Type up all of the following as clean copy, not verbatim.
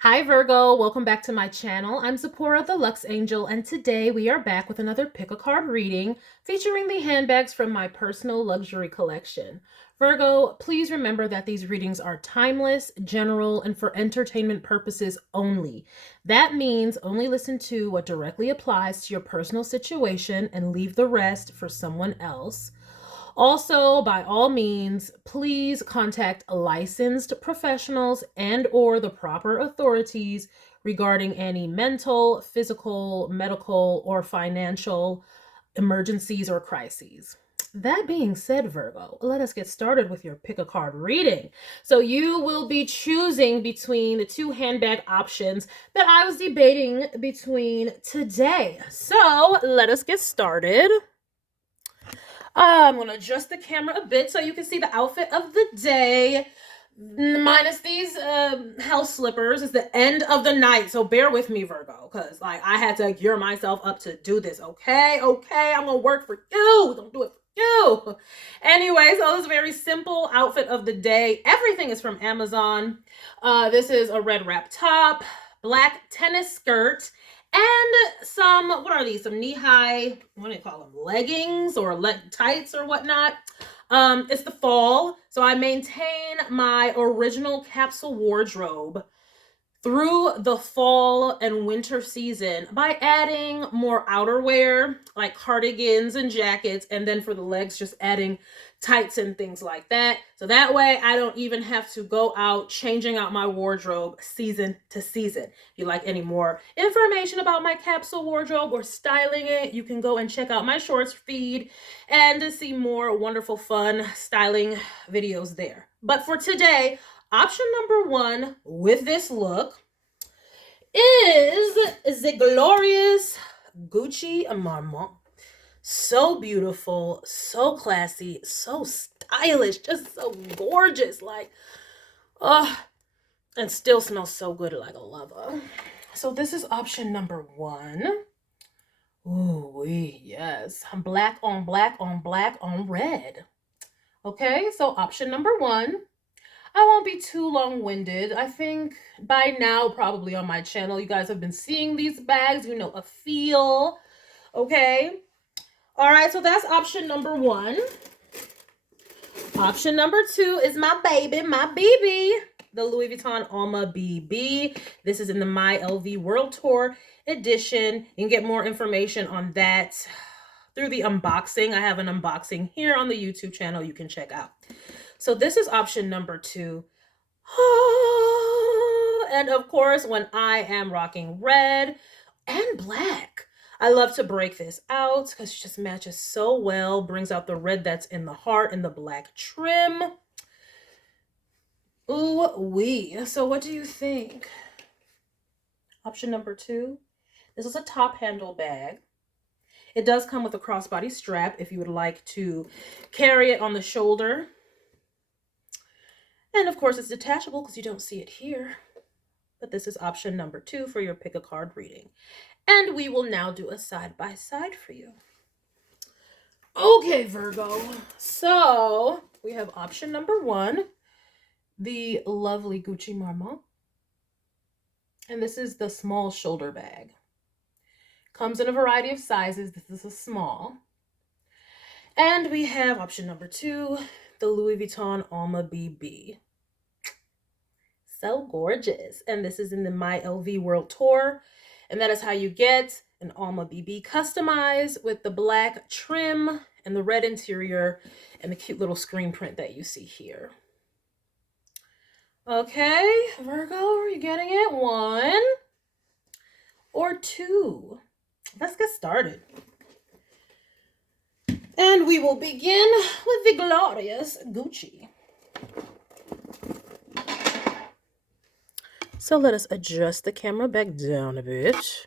Hi Virgo, welcome back to my channel. I'm Zipporah the Lux Angel, and today we are back with another pick a card reading featuring the handbags from my personal luxury collection. Virgo, please remember that these readings are timeless, general, and for entertainment purposes only. That means only listen to what directly applies to your personal situation and leave the rest for someone else. Also, by all means, please contact licensed professionals and or the proper authorities regarding any mental, physical, medical, or financial emergencies or crises. That being said, Virgo, let us get started with your pick a card reading. So you will be choosing between the two handbag options that I was debating between today. So let us get started. I'm going to adjust the camera a bit so you can see the outfit of the day. Minus these house slippers. It's the end of the night, so bear with me, Virgo, because like I had to gear myself up to do this. Okay, I'm gonna work for you. Don't do it for you. Anyway, so this is a very simple outfit of the day. Everything is from Amazon. This is a red wrap top, black tennis skirt, and some, what are these? Some knee-high, what do they call them? Leggings or leg tights or whatnot. It's the fall, so I maintain my original capsule wardrobe through the fall and winter season by adding more outerwear like cardigans and jackets, and then for the legs just adding tights and things like that. So that way I don't even have to go out changing out my wardrobe season to season. If you like any more information about my capsule wardrobe or styling it, you can go and check out my shorts feed and to see more wonderful fun styling videos there. But for today, option number one with this look is the glorious Gucci Marmont. So beautiful, so classy, so stylish, just so gorgeous. Like, and still smells so good like a lover. So this is option number one. Ooh, yes. Black on black on black on red. Okay, so option number one. I won't be too long-winded. I think by now, probably on my channel, you guys have been seeing these bags. You know a feel. Okay. All right, so that's option number one. Option number two is my baby, the Louis Vuitton Alma BB. This is in the My LV World Tour edition. You can get more information on that through the unboxing. I have an unboxing here on the YouTube channel you can check out. So this is option number two. And of course, when I am rocking red and black, I love to break this out because it just matches so well, brings out the red that's in the heart and the black trim. Ooh wee. So what do you think? Option number two. This is a top handle bag. It does come with a crossbody strap if you would like to carry it on the shoulder. And of course, it's detachable because you don't see it here. But this is option number two for your pick a card reading. And we will now do a side-by-side for you. Okay, Virgo. So we have option number one, the lovely Gucci Marmont. And this is the small shoulder bag. Comes in a variety of sizes. This is a small. And we have option number two, the Louis Vuitton Alma BB. So gorgeous. And this is in the My LV World Tour. And that is how you get an Alma BB customized with the black trim and the red interior and the cute little screen print that you see here. Okay, Virgo, are you getting it? One or two? Let's get started. And we will begin with the glorious Gucci. So let us adjust the camera back down a bit.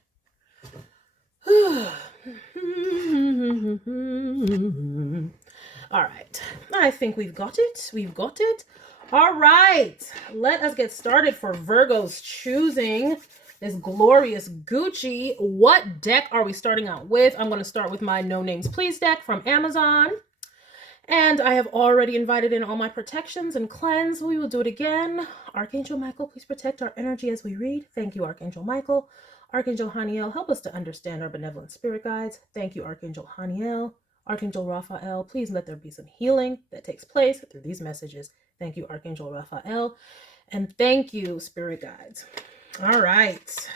All right, I think we've got it. All right, let us get started for Virgo's choosing this glorious Gucci. What deck are we starting out with? I'm going to start with my No Names Please deck from Amazon. And I have already invited in all my protections and cleanse. We will do it again. Archangel Michael, please protect our energy as we read. Thank you, Archangel Michael. Archangel Haniel, help us to understand our benevolent spirit guides. Thank you, Archangel Haniel. Archangel Raphael, please let there be some healing that takes place through these messages. Thank you, Archangel Raphael. And thank you, spirit guides. All right.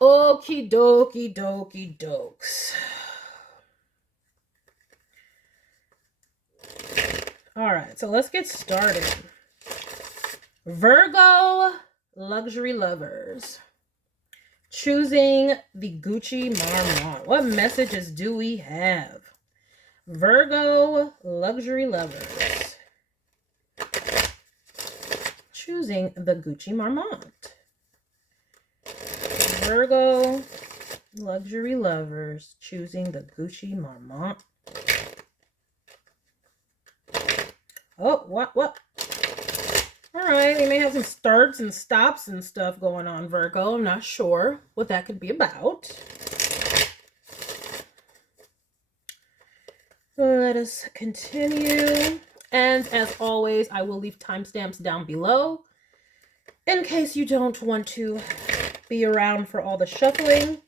Okie dokie dokie dokes. All right, so let's get started. Virgo luxury lovers. Choosing the Gucci Marmont. What messages do we have? Virgo luxury lovers. Choosing the Gucci Marmont. Virgo luxury lovers choosing the Gucci Marmont. Oh, what? All right, we may have some starts and stops and stuff going on, Virgo. I'm not sure what that could be about. Let us continue. And as always, I will leave timestamps down below in case you don't want to be around for all the shuffling.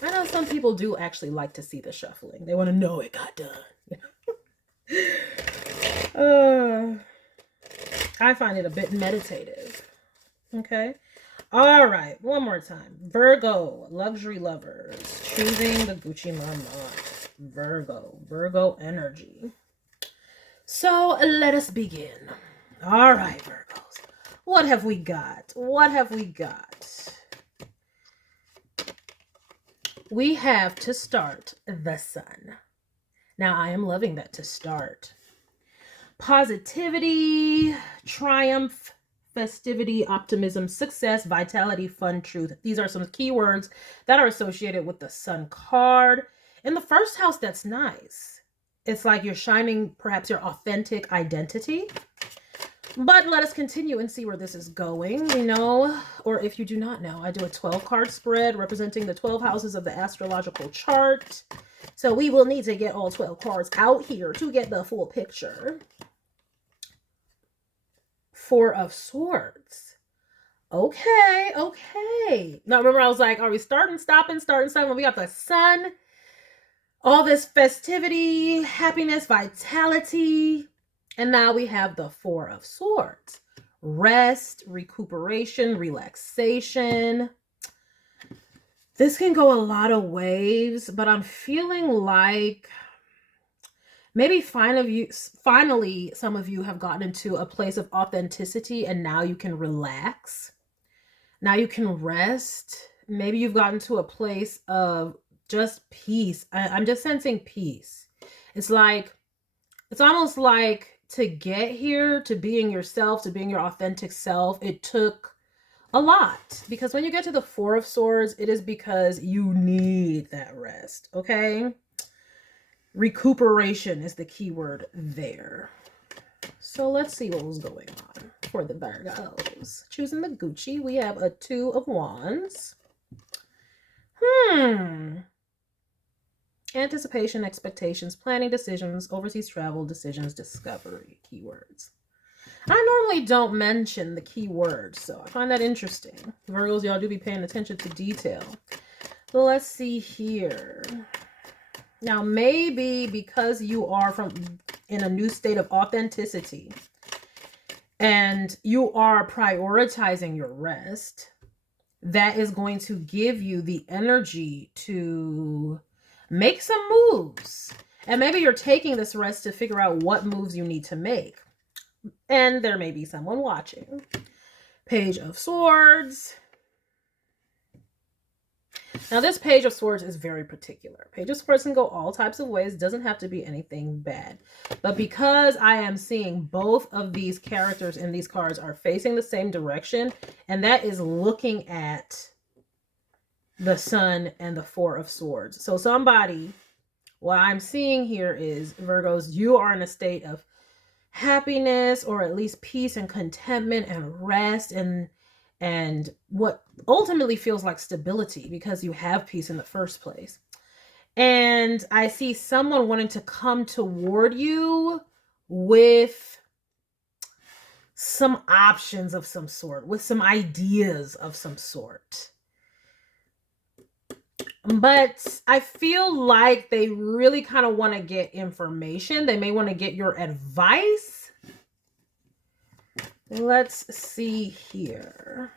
I know some people do actually like to see the shuffling. They want to know it got done. I find it a bit meditative. Okay. All right. One more time. Virgo, luxury lovers, choosing the Gucci Marmont. Virgo energy. So let us begin. All right, Virgos. What have we got? What have we got? We have to start the sun. Now, I am loving that to start. Positivity, triumph, festivity, optimism, success, vitality, fun, truth. These are some keywords that are associated with the sun card. In the first house, that's nice. It's like you're shining perhaps your authentic identity. But let us continue and see where this is going. You know, or if you do not know, I do a 12-card spread representing the 12 houses of the astrological chart. So we will need to get all 12 cards out here to get the full picture. Four of Swords. Okay. Now remember, I was like, are we starting, stopping? We got the sun, all this festivity, happiness, vitality. And now we have the Four of Swords. Rest, recuperation, relaxation. This can go a lot of ways, but I'm feeling like maybe finally, some of you have gotten into a place of authenticity and now you can relax. Now you can rest. Maybe you've gotten to a place of just peace. I'm just sensing peace. It's almost like to get here, to being yourself, to being your authentic self, it took a lot. Because when you get to the Four of Swords, it is because you need that rest, okay? Recuperation is the key word there. So let's see what was going on for the Virgos. Choosing the Gucci, we have a Two of Wands. Anticipation, expectations, planning, decisions, overseas travel, decisions, discovery, keywords. I normally don't mention the keywords, so I find that interesting. Virgos, y'all do be paying attention to detail. So let's see here. Now, maybe because you are in a new state of authenticity and you are prioritizing your rest, that is going to give you the energy to make some moves. And maybe you're taking this rest to figure out what moves you need to make. And there may be someone watching. Page of Swords. Now, this Page of Swords is very particular. Page of Swords can go all types of ways. Doesn't have to be anything bad. But because I am seeing both of these characters in these cards are facing the same direction, and that is looking at the Sun and the Four of Swords. So somebody, what I'm seeing here is, Virgos, you are in a state of happiness, or at least peace and contentment and rest, and what ultimately feels like stability because you have peace in the first place. And I see someone wanting to come toward you with some options of some sort, with some ideas of some sort. But I feel like they really kind of want to get information. They may want to get your advice. Let's see here.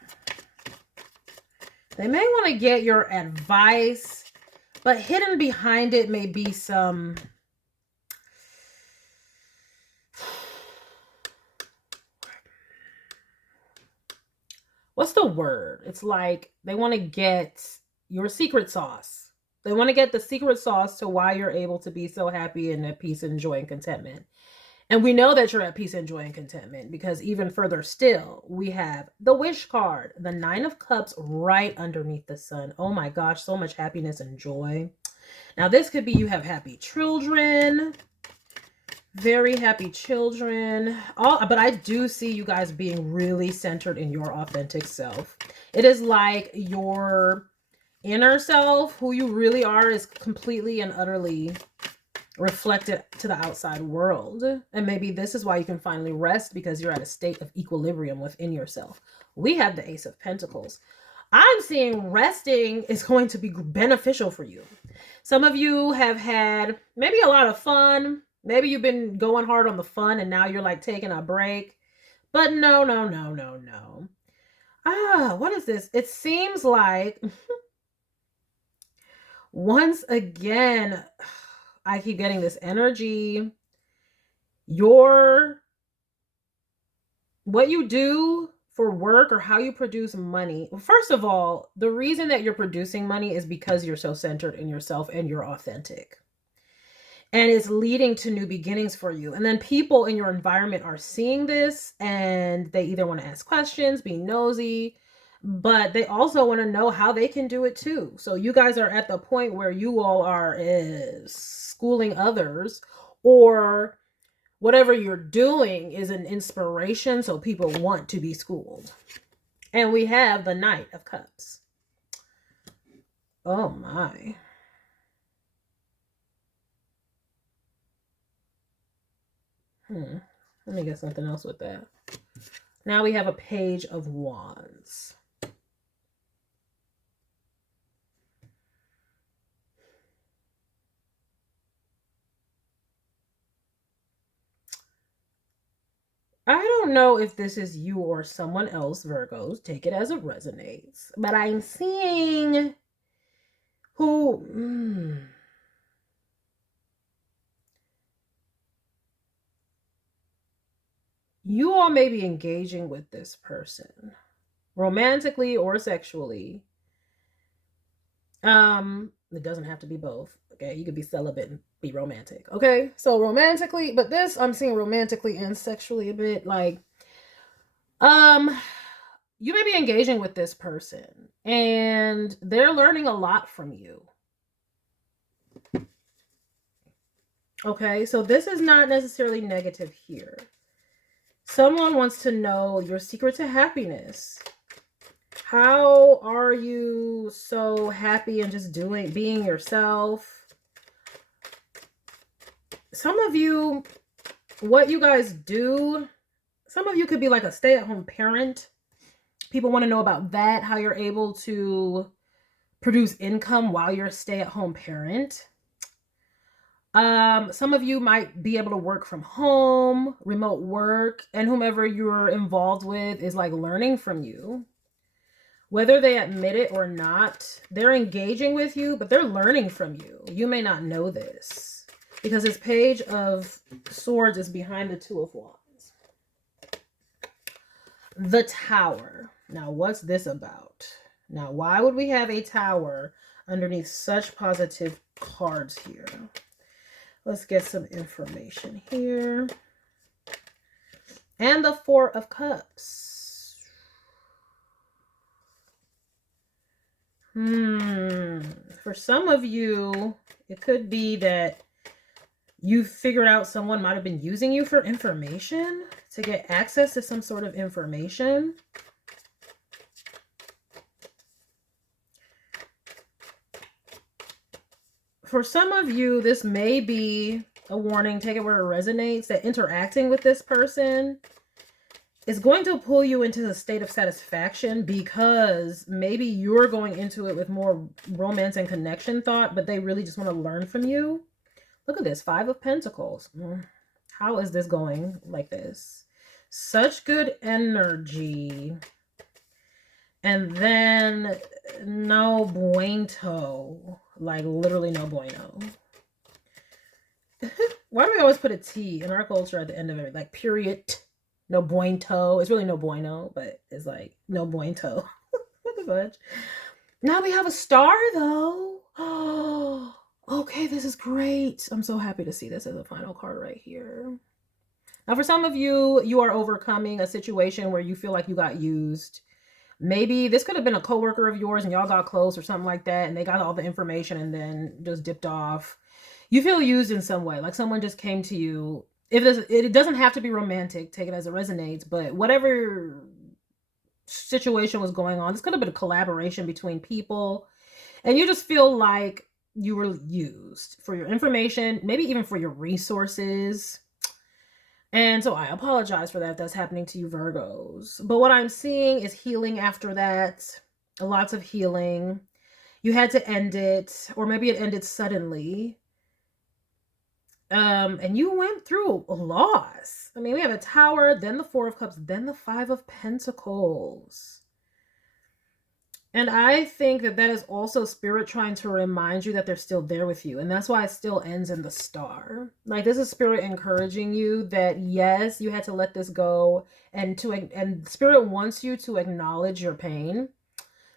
They may want to get your advice, but hidden behind it may be some... What's the word? It's like they want to get your secret sauce. They want to get the secret sauce to why you're able to be so happy and at peace and joy and contentment. And we know that you're at peace and joy and contentment because even further still, we have the wish card, the 9 of Cups right underneath the sun. Oh my gosh, so much happiness and joy. Now this could be you have happy children, very happy children. But I do see you guys being really centered in your authentic self. It is like your inner self, who you really are, is completely and utterly reflected to the outside world. And maybe this is why you can finally rest, because you're at a state of equilibrium within yourself. We have the Ace of Pentacles. I'm seeing resting is going to be beneficial for you. Some of you have had maybe a lot of fun. Maybe you've been going hard on the fun and now you're like taking a break. But no. What is this? It seems like once again, I keep getting this energy. What you do for work or how you produce money. First of all, the reason that you're producing money is because you're so centered in yourself and you're authentic. And it's leading to new beginnings for you. And then people in your environment are seeing this and they either want to ask questions, be nosy, but they also want to know how they can do it too. So you guys are at the point where you all are schooling others, or whatever you're doing is an inspiration, so people want to be schooled. And we have the Knight of Cups. Oh my. Let me get something else with that. Now we have a Page of Wands. I don't know if this is you or someone else, Virgos. Take it as it resonates. But I'm seeing who... You all may be engaging with this person, romantically or sexually. It doesn't have to be both. Okay, you could be celibate and be romantic. Okay, so romantically, but this I'm seeing romantically and sexually a bit. Like, you may be engaging with this person, and they're learning a lot from you. Okay, so this is not necessarily negative here. Someone wants to know your secret to happiness. How are you so happy and just being yourself? Some of you, what you guys do, some of you could be like a stay-at-home parent. People want to know about that, how you're able to produce income while you're a stay-at-home parent. Some of you might be able to work from home, remote work, and whomever you're involved with is like learning from you. Whether they admit it or not, they're engaging with you, but they're learning from you. You may not know this because this Page of Swords is behind the Two of Wands. The Tower. Now, what's this about? Now, why would we have a tower underneath such positive cards here? Let's get some information here. And the Four of Cups. For some of you, it could be that you figured out someone might have been using you for information, to get access to some sort of information. for some of you, this may be a warning, take it where it resonates, that interacting with this person is going to pull you into a state of satisfaction, because maybe you're going into it with more romance and connection thought, but they really just want to learn from you. Look at this, 5 of Pentacles. How is this going like this? Such good energy. And then no bueno. Like literally no bueno. Why do we always put a T in our culture at the end of it? Like period. No bueno. It's really no bueno, but it's like no bueno. What the fudge? Now we have a star though. Oh, okay, this is great. I'm so happy to see this as a final card right here. Now for some of you, you are overcoming a situation where you feel like you got used. Maybe this could have been a coworker of yours and y'all got close or something like that, and they got all the information and then just dipped off. You feel used in some way, like someone just came to you. If it doesn't have to be romantic, take it as it resonates, but whatever situation was going on, this could have been a collaboration between people, and you just feel like you were used for your information, maybe even for your resources. And so I apologize for that if that's happening to you, Virgos. But what I'm seeing is healing after that. Lots of healing. You had to end it, or maybe it ended suddenly. And you went through a loss. I mean, we have a Tower, then the 4 of Cups, then the 5 of Pentacles. And I think that is also Spirit trying to remind you that they're still there with you. And that's why it still ends in the Star. Like, this is Spirit encouraging you that, yes, you had to let this go. And Spirit wants you to acknowledge your pain.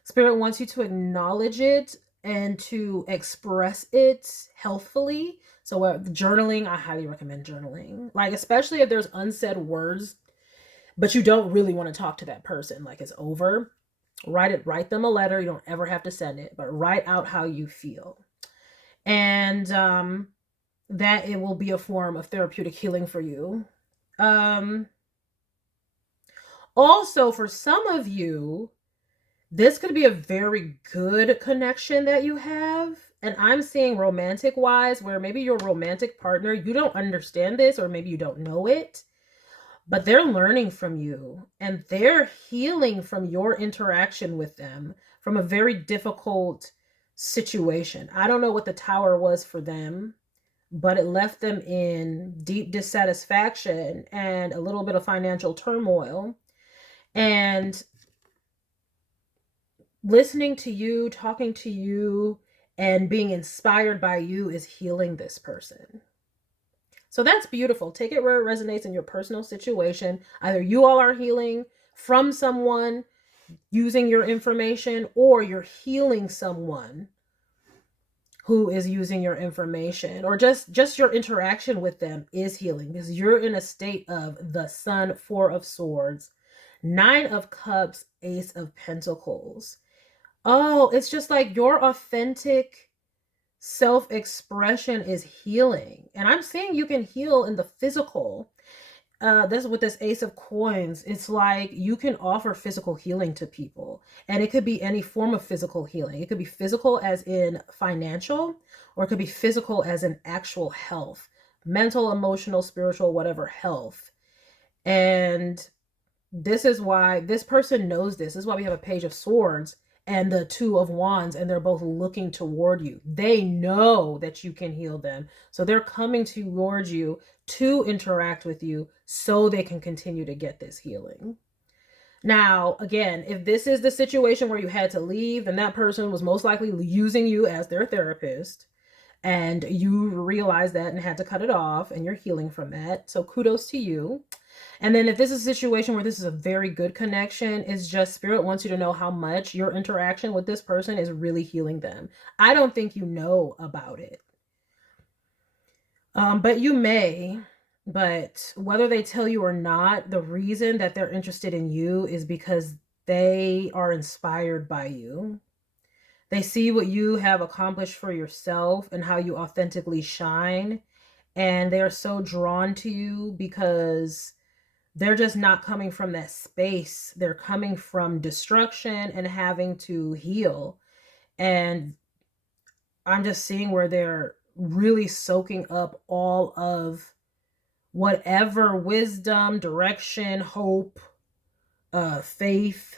Spirit wants you to acknowledge it and to express it healthfully. So journaling, I highly recommend journaling. Like, especially if there's unsaid words, but you don't really want to talk to that person. Like, it's over. Write them a letter. You don't ever have to send it, but write out how you feel. And that it will be a form of therapeutic healing for you. Also, for some of you, this could be a very good connection that you have. And I'm seeing romantic wise, where maybe your romantic partner, you don't understand this, or maybe you don't know it, but they're learning from you and they're healing from your interaction with them from a very difficult situation. I don't know what the Tower was for them, but it left them in deep dissatisfaction and a little bit of financial turmoil. And listening to you, talking to you, and being inspired by you is healing this person. So that's beautiful. Take it where it resonates in your personal situation. Either you all are healing from someone using your information, or you're healing someone who is using your information, or just your interaction with them is healing, because you're in a state of the Sun, 4 of Swords, 9 of Cups, Ace of Pentacles. Oh, it's just like your authentic self-expression is healing. And I'm saying you can heal in the physical. This with this Ace of Coins, it's like you can offer physical healing to people. And it could be any form of physical healing. It could be physical as in financial, or it could be physical as in actual health, mental, emotional, spiritual, whatever health. And this is why this person knows this. This is why we have a Page of Swords and the 2 of Wands, and they're both looking toward you. They know that you can heal them. So they're coming towards you to interact with you so they can continue to get this healing. Now, again, if this is the situation where you had to leave, then that person was most likely using you as their therapist, and you realized that and had to cut it off, and you're healing from that. So kudos to you. And then if this is a situation where this is a very good connection, it's just Spirit wants you to know how much your interaction with this person is really healing them. I don't think you know about it. But you may. But whether they tell you or not, the reason that they're interested in you is because they are inspired by you. They see what you have accomplished for yourself and how you authentically shine. And they are so drawn to you because they're just not coming from that space. They're coming from destruction and having to heal. And I'm just seeing where they're really soaking up all of whatever wisdom, direction, hope, faith,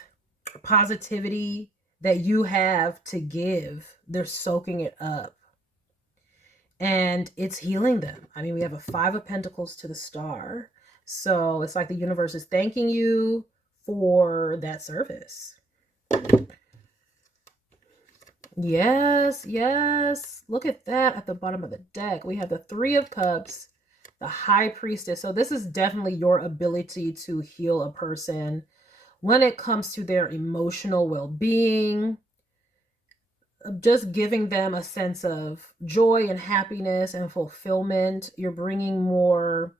positivity that you have to give. They're soaking it up. And it's healing them. I mean, we have a 5 of Pentacles to the star. So it's like the universe is thanking you for that service. Yes, yes. Look at that at the bottom of the deck. We have the 3 of Cups, the High Priestess. So this is definitely your ability to heal a person when it comes to their emotional well-being, just giving them a sense of joy and happiness and fulfillment. You're bringing more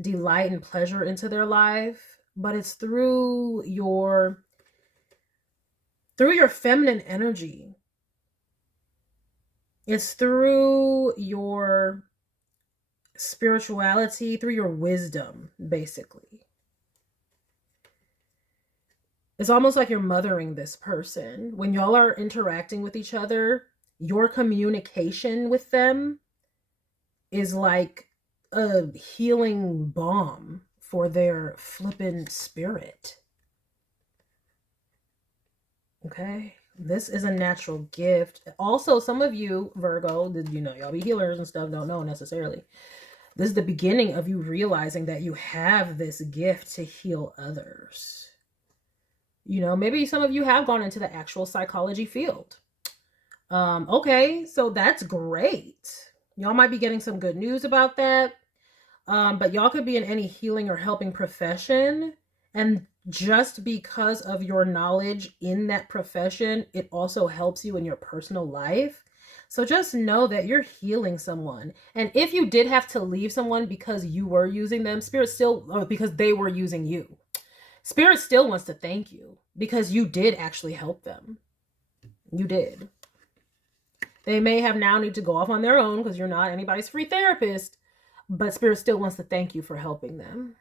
delight and pleasure into their life, but it's through your feminine energy. It's through your spirituality, through your wisdom, basically. It's almost like you're mothering this person. When y'all are interacting with each other, your communication with them is like a healing balm for their flippin' spirit. Okay? This is a natural gift. Also, some of you, Virgo, you know, y'all be healers and stuff, don't know necessarily. This is the beginning of you realizing that you have this gift to heal others. You know, maybe some of you have gone into the actual psychology field. Okay, so that's great. Y'all might be getting some good news about that. But y'all could be in any healing or helping profession. And just because of your knowledge in that profession, it also helps you in your personal life. So just know that you're healing someone. And if you did have to leave someone because you were using them, Spirit still, or because they were using you, Spirit still wants to thank you because you did actually help them. You did. They may have now need to go off on their own because you're not anybody's free therapist, but Spirit still wants to thank you for helping them.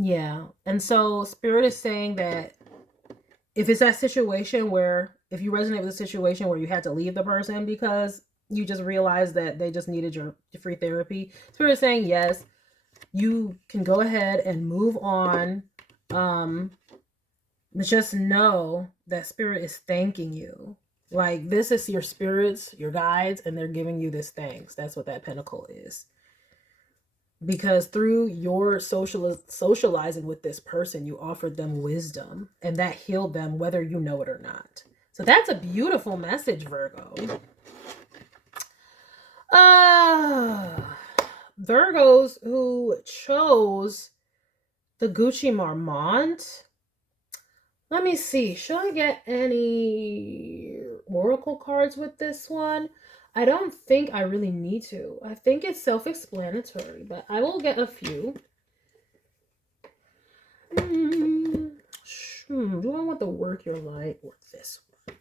Yeah. And so Spirit is saying that if it's that situation where, if you resonate with a situation where you had to leave the person because you just realized that they just needed your free therapy, Spirit is saying, yes, you can go ahead and move on. But just know that Spirit is thanking you. Like, this is your spirits, your guides, and they're giving you this thanks. That's what that pentacle is. Because through your socializing with this person, you offered them wisdom, and that healed them whether you know it or not. So that's a beautiful message, Virgo. Virgos who chose the Gucci Marmont. Let me see. Should I get any oracle cards with this one? I don't think I really need to. I think it's self-explanatory, but I will get a few. Do I want the Work Your Light or this one?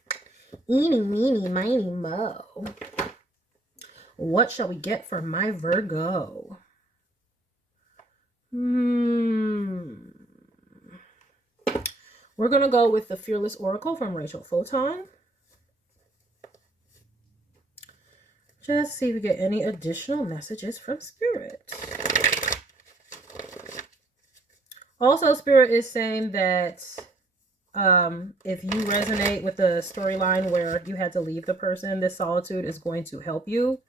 Eeny, meeny, miny, mo. What shall we get for my Virgo? We're going to go with the Fearless Oracle from Rachel Photon. Just see if we get any additional messages from Spirit. Also, Spirit is saying that if you resonate with the storyline where you had to leave the person, this solitude is going to help you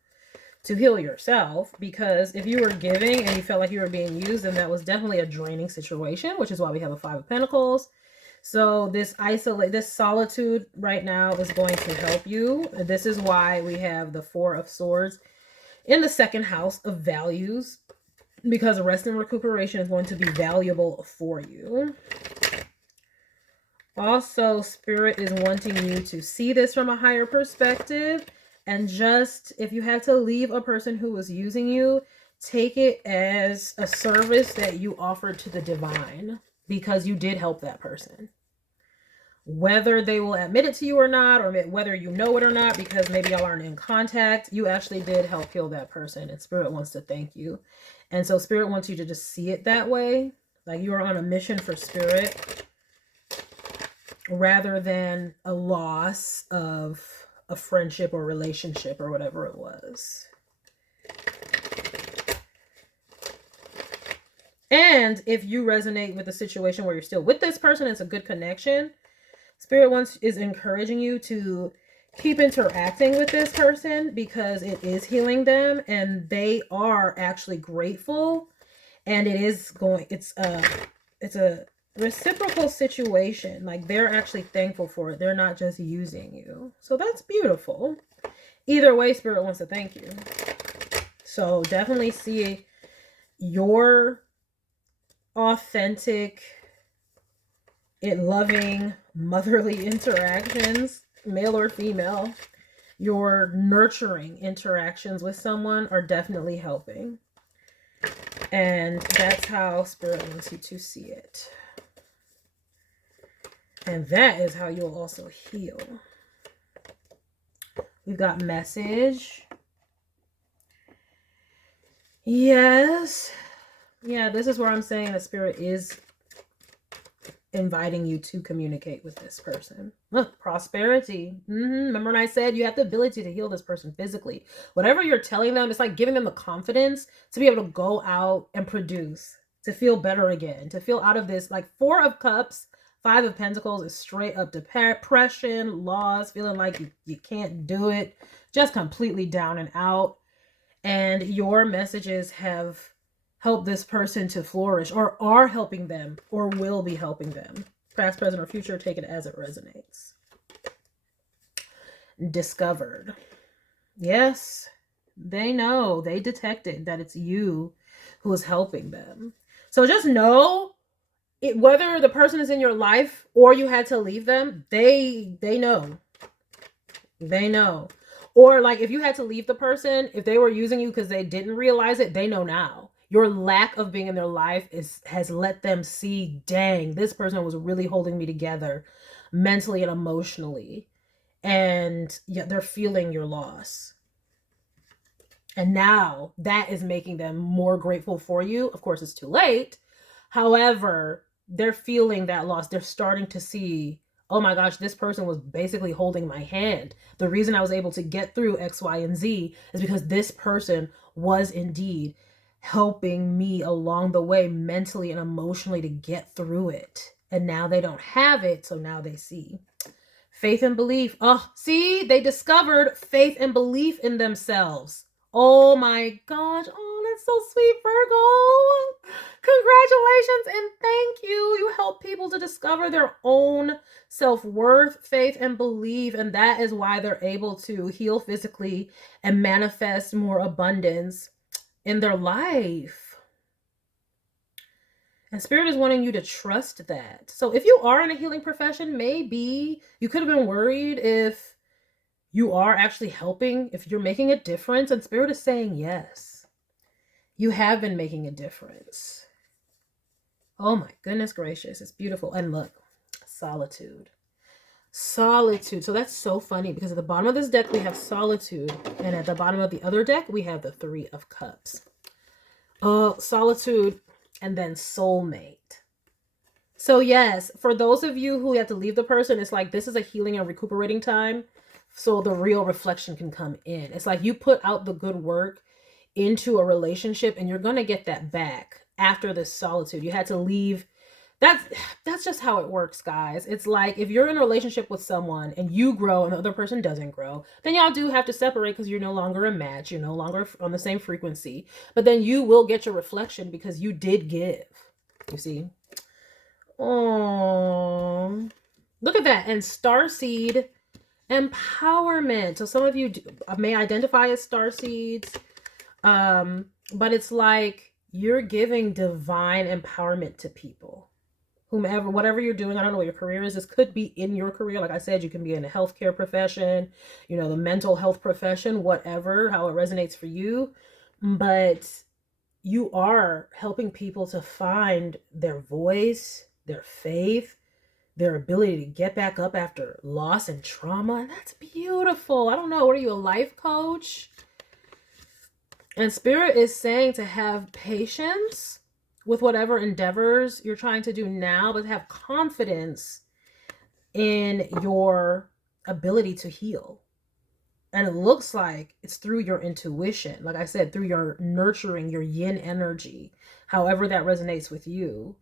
to heal yourself. Because if you were giving and you felt like you were being used, then that was definitely a draining situation, which is why we have a 5 of Pentacles. So this solitude right now is going to help you. This is why we have the 4 of Swords in the second house of values, because rest and recuperation is going to be valuable for you. Also, Spirit is wanting you to see this from a higher perspective, and just, if you had to leave a person who was using you, take it as a service that you offered to the divine, because you did help that person. Whether they will admit it to you or not, or whether you know it or not, because maybe y'all aren't in contact, you actually did help heal that person, and Spirit wants to thank you. And so Spirit wants you to just see it that way, like you are on a mission for Spirit. rather than a loss of a friendship or relationship or whatever it was. And if you resonate with the situation where you're still with this person, it's a good connection. Spirit is encouraging you to keep interacting with this person because it is healing them and they are actually grateful, and it's a reciprocal situation. Like, they're actually thankful for it. They're not just using you. So that's beautiful. Either way, Spirit wants to thank you. So definitely see your authentic, loving, motherly interactions, male or female. Your nurturing interactions with someone are definitely helping. And that's how Spirit wants you to see it. And that is how you'll also heal. We've got message. Yes. Yeah, this is where I'm saying that Spirit is inviting you to communicate with this person. Look, prosperity. Remember when I said you have the ability to heal this person physically? Whatever you're telling them, it's like giving them the confidence to be able to go out and produce, to feel better again, to feel out of this. Like 4 of Cups, 5 of Pentacles is straight up depression, loss, feeling like you can't do it, just completely down and out. And your messages have helped this person to flourish, or are helping them, or will be helping them. Past, present, or future, take it as it resonates. Discovered. Yes, they know, they detected that it's you who is helping them. So just know, whether the person is in your life or you had to leave them, they know. They know. Or like if you had to leave the person, if they were using you because they didn't realize it, they know now. Your lack of being in their life has let them see, dang, this person was really holding me together mentally and emotionally. And yeah, they're feeling your loss. And now that is making them more grateful for you. Of course, it's too late. However, they're feeling that loss. They're starting to see, oh my gosh, this person was basically holding my hand. The reason I was able to get through X, Y, and Z is because this person was indeed helping me along the way mentally and emotionally to get through it. And now they don't have it, so now they see. Faith and belief. Oh, see, they discovered faith and belief in themselves. Oh my gosh. Oh, that's so sweet, Virgo. Congratulations and thank you. You help people to discover their own self-worth, faith, and belief. And that is why they're able to heal physically and manifest more abundance in their life. And Spirit is wanting you to trust that. So if you are in a healing profession, maybe you could have been worried if you are actually helping, if you're making a difference. And Spirit is saying yes. You have been making a difference. Oh my goodness gracious. It's beautiful. And look, solitude. Solitude. So that's so funny because at the bottom of this deck, we have solitude. And at the bottom of the other deck, we have the 3 of Cups. Solitude and then soulmate. So yes, for those of you who have to leave the person, it's like this is a healing and recuperating time. So the real reflection can come in. It's like you put out the good work into a relationship and you're going to get that back after this solitude. You had to leave. That's just how it works, guys. It's like if you're in a relationship with someone and you grow and the other person doesn't grow, then y'all do have to separate because you're no longer a match. You're no longer on the same frequency. But then you will get your reflection because you did give. You see? Oh, look at that. And starseed empowerment. So some of you may identify as starseeds. But it's like you're giving divine empowerment to people. Whomever, whatever you're doing, I don't know what your career is. This could be in your career. Like I said, you can be in the healthcare profession, you know, the mental health profession, whatever, how it resonates for you. But you are helping people to find their voice, their faith, their ability to get back up after loss and trauma. And that's beautiful. I don't know. What are you, a life coach? And Spirit is saying to have patience with whatever endeavors you're trying to do now, but have confidence in your ability to heal. And it looks like it's through your intuition. Like I said, through your nurturing, your yin energy, however that resonates with you.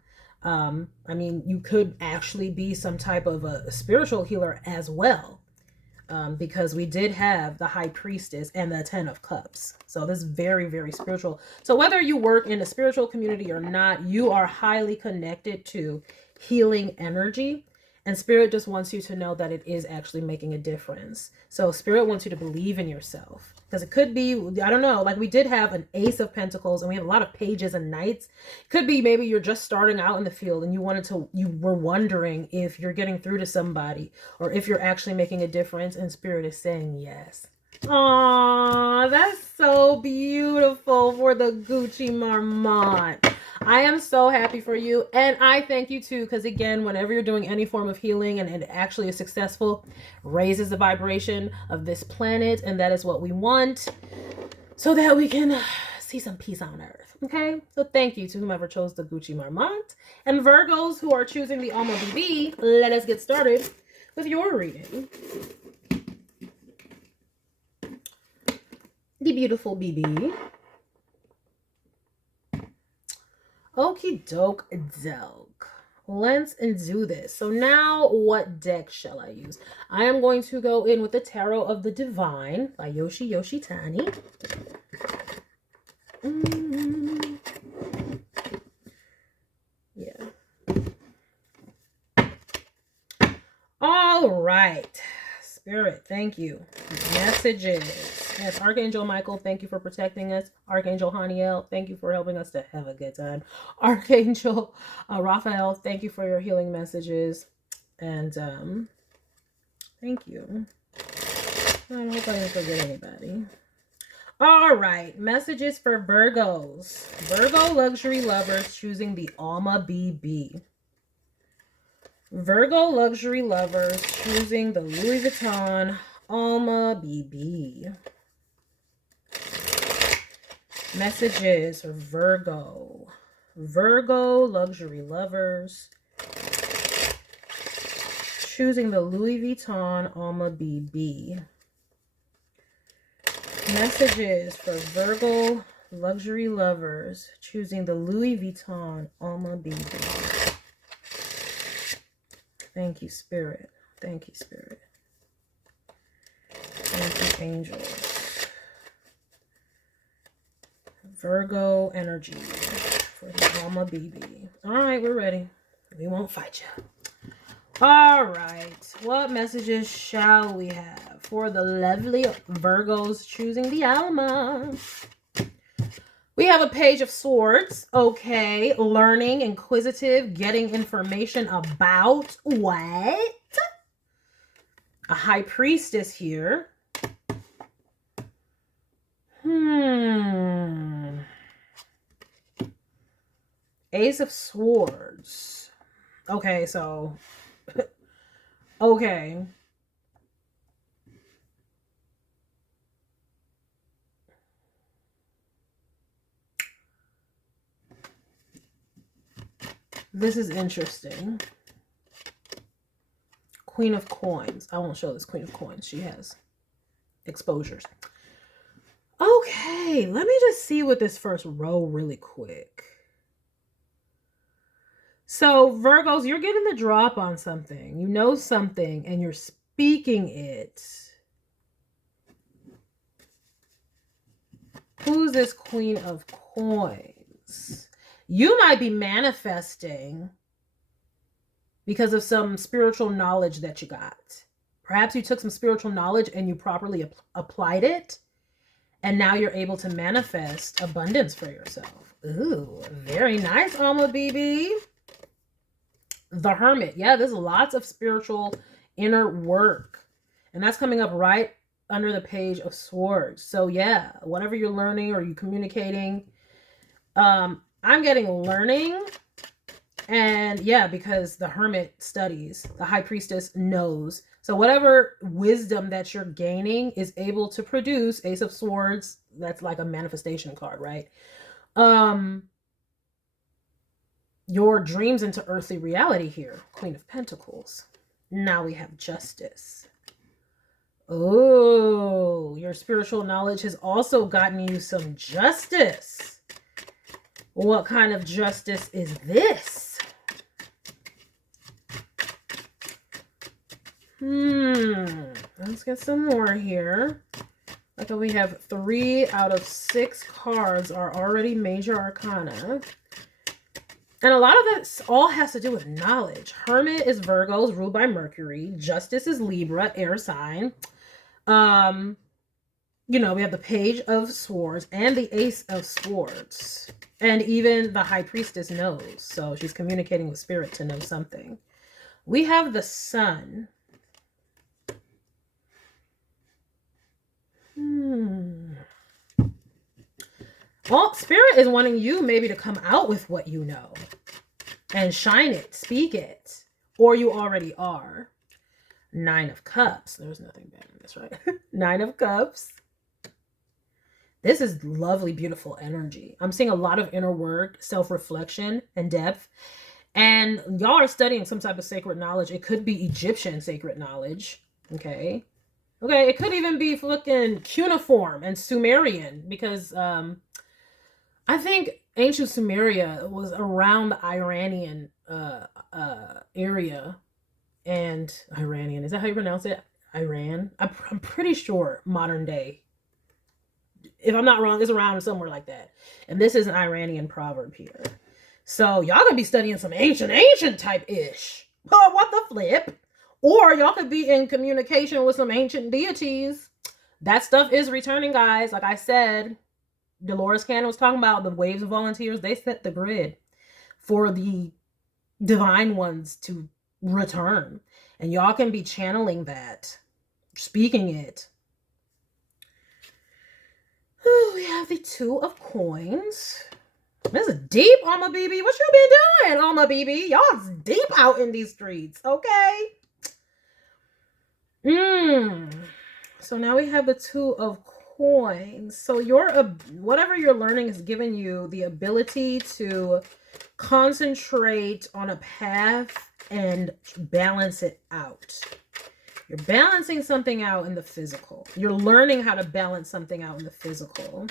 I mean, you could actually be some type of a spiritual healer as well. Because we did have the High Priestess and the Ten of Cups. So this is very, very spiritual. So whether you work in a spiritual community or not, you are highly connected to healing energy. And Spirit just wants you to know that it is actually making a difference. So Spirit wants you to believe in yourself. Because it could be, I don't know, like we did have an Ace of Pentacles and we have a lot of Pages and Knights. Could be maybe you're just starting out in the field and you were wondering if you're getting through to somebody or if you're actually making a difference, and Spirit is saying yes. Aww, that's so beautiful for the Gucci Marmont. I am so happy for you, and I thank you too, because again, whenever you're doing any form of healing and it actually is successful, raises the vibration of this planet, and that is what we want, so that we can see some peace on earth. Okay, so thank you to whomever chose the Gucci Marmont, and Virgos who are choosing the Alma BB. Let us get started with your reading. The beautiful BB. Okie doke. Let's do this. So now what deck shall I use? I am going to go in with the Tarot of the Divine by Yoshi Tani. Yeah. All right. Spirit, thank you. Messages. Yes, Archangel Michael, thank you for protecting us. Archangel Haniel, thank you for helping us to have a good time. Archangel Raphael, thank you for your healing messages. And thank you. I hope I didn't forget anybody. All right, messages for Virgos. Virgo luxury lovers choosing the Alma BB. Virgo luxury lovers choosing the Louis Vuitton Alma BB. Messages for Virgo. Virgo luxury lovers choosing the Louis Vuitton Alma BB. Messages for Virgo luxury lovers choosing the Louis Vuitton Alma BB. Thank you, Spirit. Thank you, Spirit. Thank you, angels. Virgo energy for the Alma BB. All right, we're ready. We won't fight you. All right. What messages shall we have for the lovely Virgos choosing the Alma? We have a Page of Swords. Okay. Learning, inquisitive, getting information about what? A High Priestess here. Ace of Swords. Okay, so okay. This is interesting. Queen of Coins. I won't show this Queen of Coins. She has exposures. Okay, let me just see what this first row really quick. So, Virgos, you're getting the drop on something. You know something, and you're speaking it. Who's this Queen of Coins? You might be manifesting because of some spiritual knowledge that you got. Perhaps you took some spiritual knowledge and you properly applied it, and now you're able to manifest abundance for yourself. Ooh, very nice, Alma BB. The Hermit. Yeah, there's lots of spiritual inner work. And that's coming up right under the Page of Swords. So yeah, whatever you're learning or you communicating, I'm getting learning. And yeah, because the Hermit studies, the High Priestess knows. So whatever wisdom that you're gaining is able to produce Ace of Swords. That's like a manifestation card, right? Your dreams into earthly reality here. Queen of Pentacles. Now we have justice. Oh, your spiritual knowledge has also gotten you some justice. What kind of justice is this? Let's get some more here. Like we have 3 out of 6 cards are already major arcana. And a lot of this all has to do with knowledge. Hermit is Virgos, ruled by Mercury. Justice is Libra, air sign. You know, we have the Page of Swords and the Ace of Swords. And even the High Priestess knows. So she's communicating with Spirit to know something. We have the Sun. Well, Spirit is wanting you maybe to come out with what you know. And shine it, speak it. Or you already are. 9 of Cups. There's nothing bad in this, right? 9 of Cups. This is lovely, beautiful energy. I'm seeing a lot of inner work, self-reflection, and depth. And y'all are studying some type of sacred knowledge. It could be Egyptian sacred knowledge. Okay. Okay, it could even be fucking cuneiform and Sumerian. Because I think ancient Sumeria was around the Iranian area. And Iranian, is that how you pronounce it? Iran? I'm pretty sure modern day. If I'm not wrong, it's around somewhere like that. And this is an Iranian proverb here. So y'all could be studying some ancient type-ish. Oh, what the flip? Or y'all could be in communication with some ancient deities. That stuff is returning, guys. Like I said, Dolores Cannon was talking about the waves of volunteers. They set the grid for the divine ones to return. And y'all can be channeling that, speaking it. Ooh, we have the 2 of Coins. This is deep, Alma BB. What you been doing, Alma BB? Y'all's deep out in these streets, okay? So now we have the 2 of Coins. So whatever you're learning is giving you the ability to concentrate on a path and balance it out. You're balancing something out in the physical. You're learning how to balance something out in the physical.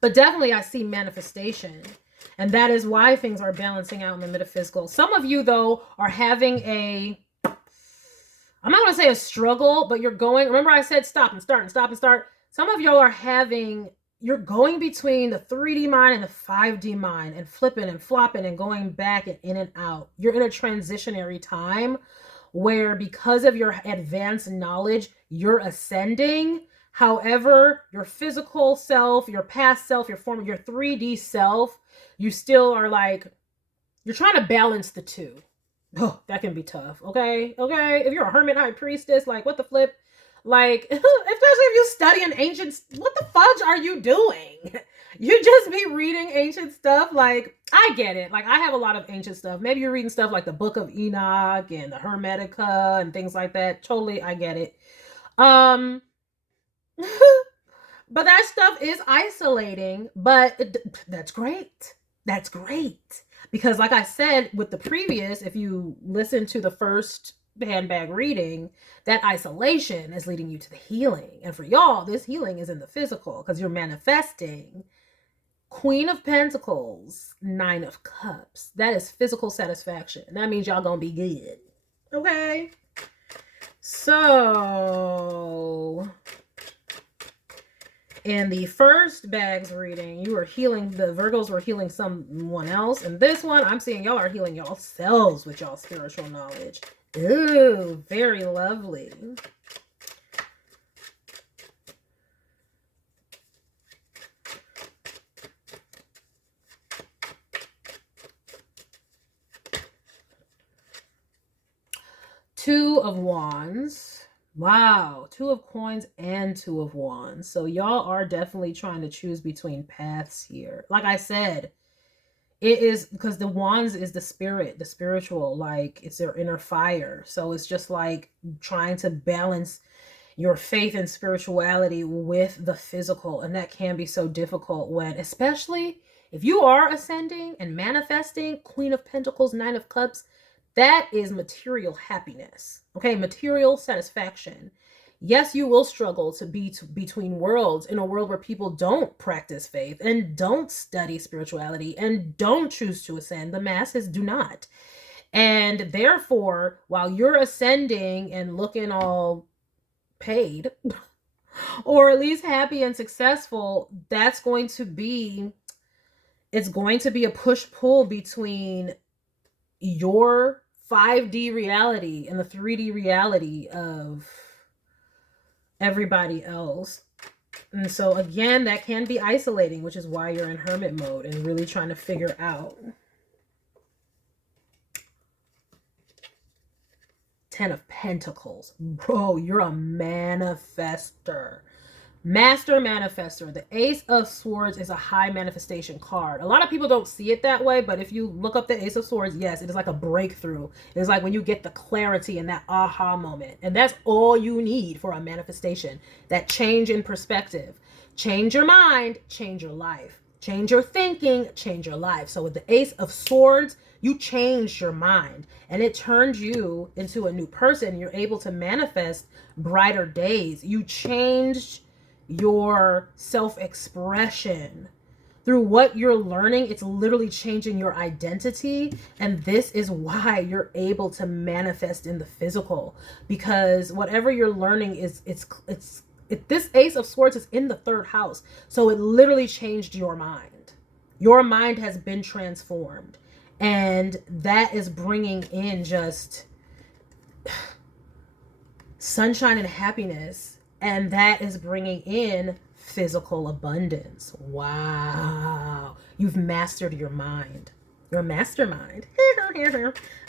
But definitely I see manifestation. And that is why things are balancing out in the metaphysical. Some of you, though, are having I'm not going to say a struggle, but you're going, remember I said stop and start and stop and start. Some of y'all are you're going between the 3D mind and the 5D mind and flipping and flopping and going back and in and out. You're in a transitionary time where because of your advanced knowledge, you're ascending. However, your physical self, your past self, your 3D self, you still are like, you're trying to balance the two. Oh, that can be tough. Okay. If you're a hermit, high priestess, like what the flip? Like, especially if you study an ancient, what the fudge are you doing? You just be reading ancient stuff. Like, I get it. Like, I have a lot of ancient stuff. Maybe you're reading stuff like the Book of Enoch and the Hermetica and things like that. Totally, I get it. But that stuff is isolating. But that's great. That's great. Because like I said with the previous, if you listen to the first handbag reading, that isolation is leading you to the healing. And for y'all, this healing is in the physical because you're manifesting Queen of Pentacles, 9 of Cups. That is physical satisfaction. That means y'all gonna be good. Okay? So in the first bag's reading, you were healing, the Virgos were healing someone else. And this one, I'm seeing y'all are healing yourselves with y'all spiritual knowledge. Ooh, very lovely. Two of Wands. Wow, 2 of Coins and 2 of Wands. So y'all are definitely trying to choose between paths here. Like I said, it is because the Wands is the spirit, the spiritual, like it's their inner fire. So it's just like trying to balance your faith and spirituality with the physical. And that can be so difficult when, especially If you are ascending and manifesting, Queen of Pentacles, Nine of Cups, that is material happiness, okay? Material satisfaction. Yes, you will struggle to be between worlds, in a world where people don't practice faith and don't study spirituality and don't choose to ascend. The masses do not. And therefore, while you're ascending and looking all paid, or at least happy and successful, it's going to be a push-pull between your 5D reality and the 3D reality of everybody else. And so again, that can be isolating, which is why you're in hermit mode and really trying to figure out. Ten of Pentacles. Bro, you're a manifester. Master manifester. The Ace of Swords is a high manifestation card. A lot of people don't see it that way, but if you look up the Ace of Swords, yes, it is like a breakthrough. It's like when you get the clarity and that aha moment. And that's all you need for a manifestation. That change in perspective. Change your mind, change your life. Change your thinking, change your life. So with the Ace of Swords, you changed your mind and it turned you into a new person. You're able to manifest brighter days. You changed your self-expression through what you're learning. It's literally changing your identity, and this is why you're able to manifest in the physical, because whatever you're learning is this Ace of Swords is in the 3rd house, so it literally changed your mind. Your mind has been transformed, and that is bringing in just sunshine and happiness. And that is bringing in physical abundance. Wow. You've mastered your mind. Your mastermind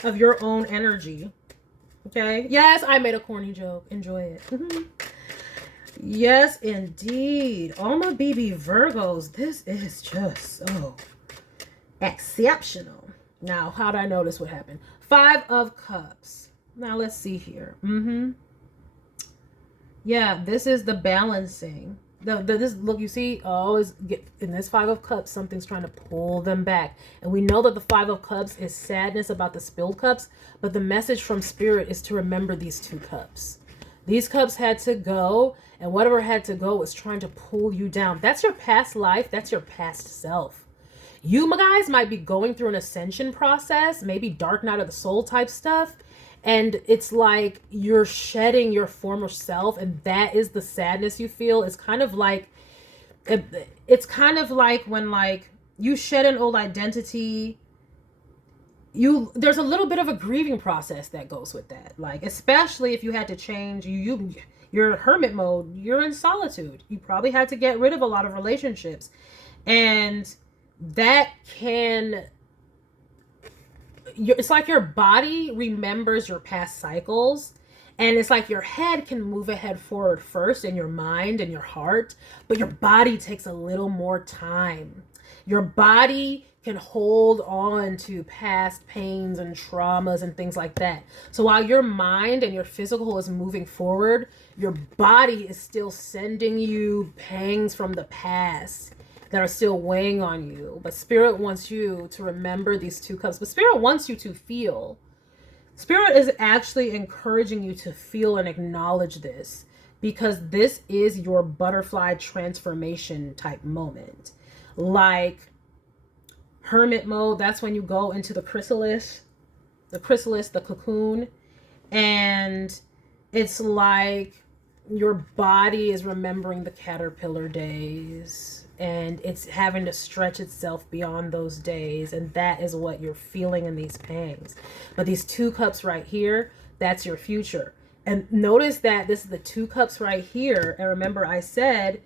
of your own energy. Okay. Yes, I made a corny joke. Enjoy it. Yes, indeed. Alma BB Virgos. This is just so exceptional. Now, how did I notice what happened? 5 of Cups. Now, let's see here. Yeah, this is the balancing. This look, you see, always get in this 5 of Cups, something's trying to pull them back. And we know that the 5 of Cups is sadness about the spilled cups, but the message from Spirit is to remember these 2 cups. These cups had to go, and whatever had to go was trying to pull you down. That's your past life. That's your past self. You guys might be going through an ascension process, maybe dark night of the soul type stuff. And it's like you're shedding your former self, and that is the sadness you feel. It's kind of like when like you shed an old identity. There's a little bit of a grieving process that goes with that. Like, especially if you had to change, you're in hermit mode, you're in solitude. You probably had to get rid of a lot of relationships, and that can. It's like your body remembers your past cycles, and it's like your head can move ahead forward first, and your mind and your heart, but your body takes a little more time. Your body can hold on to past pains and traumas and things like that. So while your mind and your physical is moving forward, your body is still sending you pangs from the past that are still weighing on you. But Spirit wants you to remember these 2 cups. But Spirit wants you to feel. Spirit is actually encouraging you to feel and acknowledge this, because this is your butterfly transformation type moment. Like hermit mode, that's when you go into the chrysalis, the cocoon, and it's like your body is remembering the caterpillar days, and it's having to stretch itself beyond those days, and that is what you're feeling in these pangs. But these 2 cups right here, that's your future. And notice that this is the 2 cups right here. And remember, I said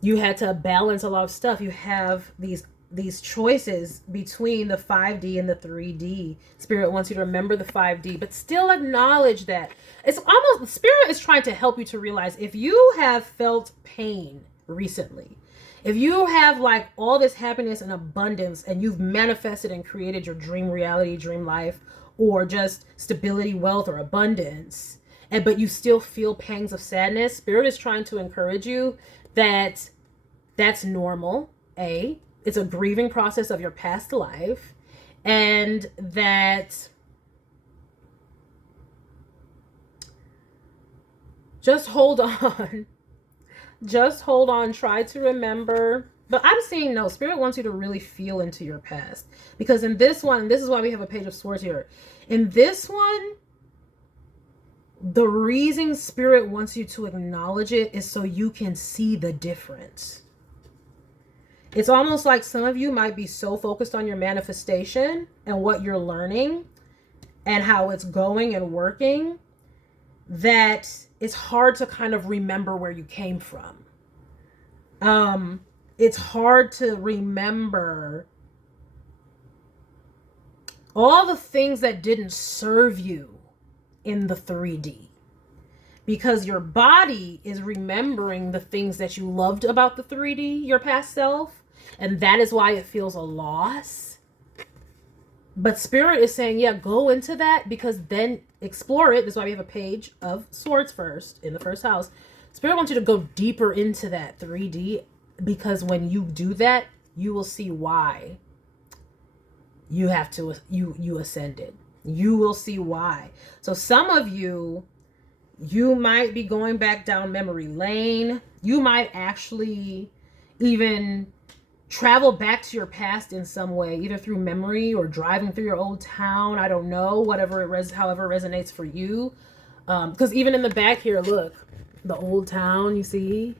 you had to balance a lot of stuff. You have these choices between the 5D and the 3D. Spirit wants you to remember the 5D, but still acknowledge that it's almost, Spirit is trying to help you to realize, if you have felt pain recently, if you have like all this happiness and abundance, and you've manifested and created your dream reality, dream life, or just stability, wealth, or abundance, but you still feel pangs of sadness, Spirit is trying to encourage you that that's normal, A. it's a grieving process of your past life, and that just hold on. Just hold on. Try to remember. But I'm seeing, no, Spirit wants you to really feel into your past. Because in this one, this is why we have a Page of Swords here. In this one, the reason Spirit wants you to acknowledge it is so you can see the difference. It's almost like some of you might be so focused on your manifestation and what you're learning and how it's going and working that it's hard to kind of remember where you came from. It's hard to remember all the things that didn't serve you in the 3D, because your body is remembering the things that you loved about the 3D, your past self, and that is why it feels a loss. But Spirit is saying, yeah, go into that, because then explore it. That's why we have a Page of Swords first in the first house. Spirit wants you to go deeper into that 3D, because when you do that, you will see why you have to, you ascended. You will see why. So some of you might be going back down memory lane. You might actually even travel back to your past in some way, either through memory or driving through your old town. I don't know, whatever however it resonates for you. Because even in the back here, look, the old town, you see?